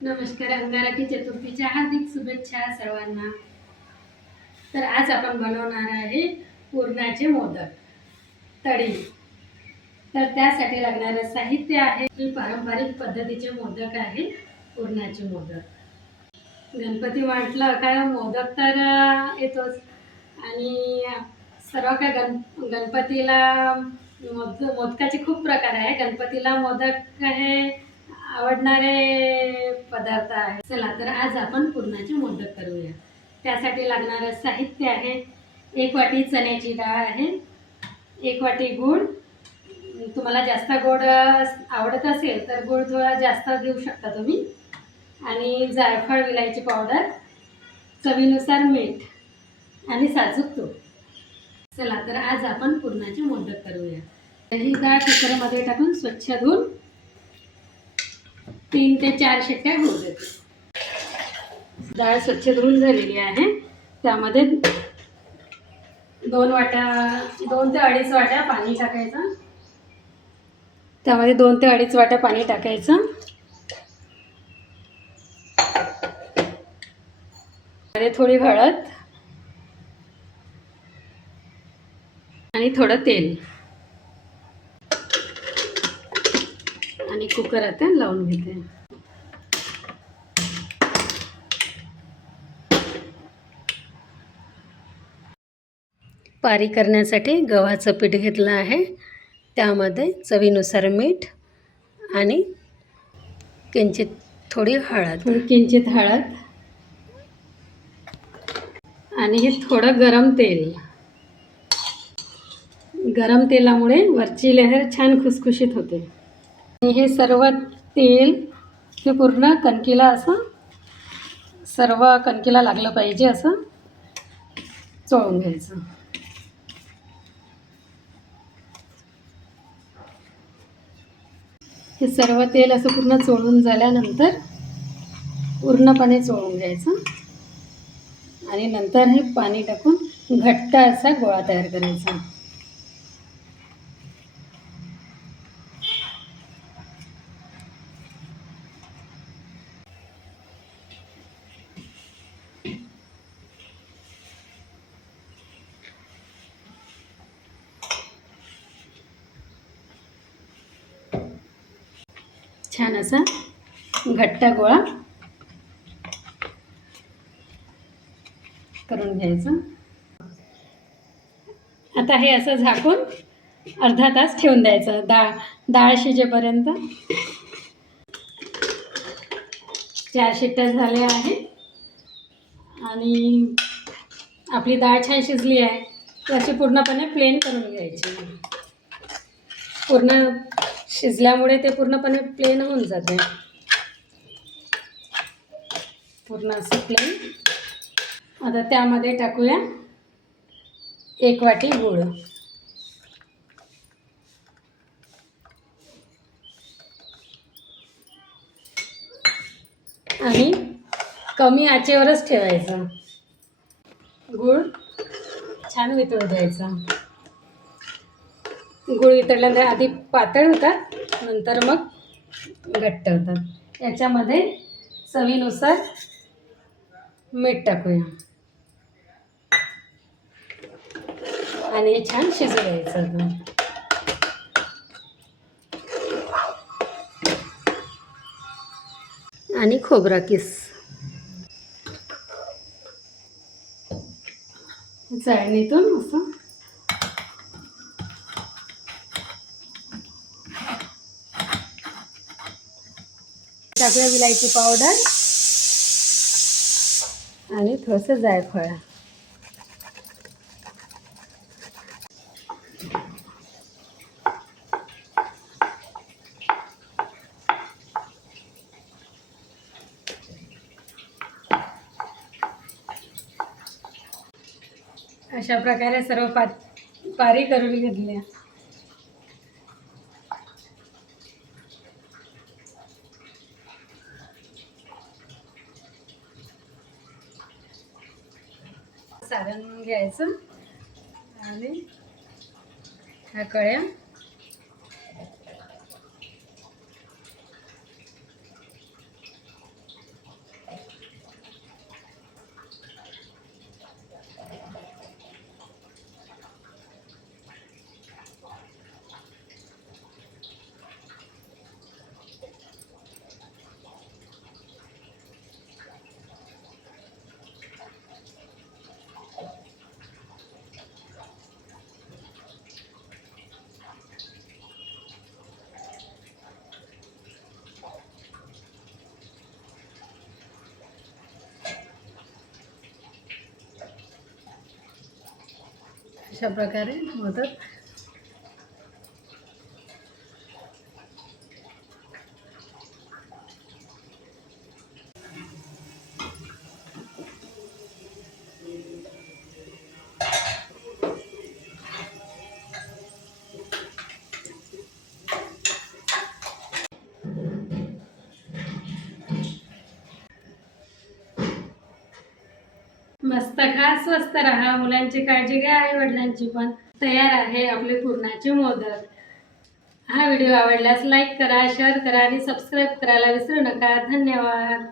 नमस्कार. अंगारकी चतुर्थीच्या हार्दिक शुभेच्छा सर्वांना. तर आज आपण बनवणार आहे पुरणाचे मोदक तळी. तर त्यासाठी लागणारे साहित्य आहे हे पारंपरिक पद्धतीचे मोदक आहे पुरणाचे मोदक. गणपती म्हटलं काय मोदक तर येतोच आणि सर्व काय गणपतीला मोदकाचे खूप प्रकार आहे. गणपतीला मोदक हे आवडणारे पदार्थ आहे. चला तर आज आपण पुरणाचे मोदक करूया. त्यासाठी लागणारं साहित्य आहे 1 वाटी चण्याची डाळ आहे, 1 वाटी गूळ. तुम्हाला जास्त गोड आवडत असेल तर गूळ थोडा जास्त घेऊ शकता तुम्ही. आणि जायफळ विलायची पावडर, चवीनुसार मीठ आणि साजूक तूप. चला तर आज आपण पुरणाचे मोदक करूया. ही डाळ कुकरमध्ये टाकून स्वच्छ धुवून 3 ते 4 शिट्ट्या होऊ देते. डाळ स्वच्छ धुवून झालेली आहे. त्यामध्ये 2 ते अडीच वाट्या पाणी टाकायचं. त्यामध्ये 2 ते अडीच वाट्या पाणी टाकायचं. थोडी हळद आणि थोडं तेल आणि कुकर आता लावून घेते. पारी करण्यासाठी गव्हाचं पीठ घेतलं आहे. त्यामध्ये चवीनुसार मीठ आणि किंचित थोडी हळद आणि हे थोडं गरम तेल. गरम तेलामुळे वरची लेयर छान खुसखुशीत होते. आणि हे सर्व तेल हे पूर्ण कणकीला सर्व कणकीला लागलं पाहिजे असं चोळून घ्यायचं. हे सर्व तेल असं पूर्ण चोळून झाल्यानंतर पूर्णपणे चोळून घ्यायचं आणि नंतर हे पाणी टाकून घट्ट असा गोळा तयार करायचा. छान असा घट्ट गोळा करून घ्यायचा. आता हे असं झाकून अर्धा तास ठेवून द्यायचं डाळ शिजेपर्यंत. 4 शिट्ट्या झाल्या आहेत आणि आपली डाळ छान शिजली आहे. ती अशी पूर्णपणे प्लेन करून घ्यायची. पूर्ण शिजल्यामुळे ते पूर्णपणे प्लेन होऊन जाते. पूर्ण असं प्लेन. आता त्यामध्ये टाकूया 1 वाटी गूळ आणि कमी आचेवरच ठेवायचं. गूळ छान वितळू द्यायचा. गूळ वितळल्यानंतर आधी पातळ होतात, नंतर मग घट्ट होतात. याच्यामध्ये चवीनुसार मीठ टाकूया आणि हे छान शिजू द्यायचं. आणि खोबरा किस चाळणीतून असं टाकूया विलायची पावडर आणि थोडंसं जायफळ. अशा प्रकारे सर्व पारी करून घेतल्या. सारण घ्यायचं आणि ह्या कळ्या अशा प्रकारे मोदक मस्त खा, स्वस्त राहा, मुलांची काळजी घ्या, आई वडिलांची पण. तयार आहे आपले पुरणाचे मोदक. हा व्हिडिओ आवडल्यास लाईक करा, शेअर करा आणि सबस्क्राईब करायला विसरू नका. धन्यवाद.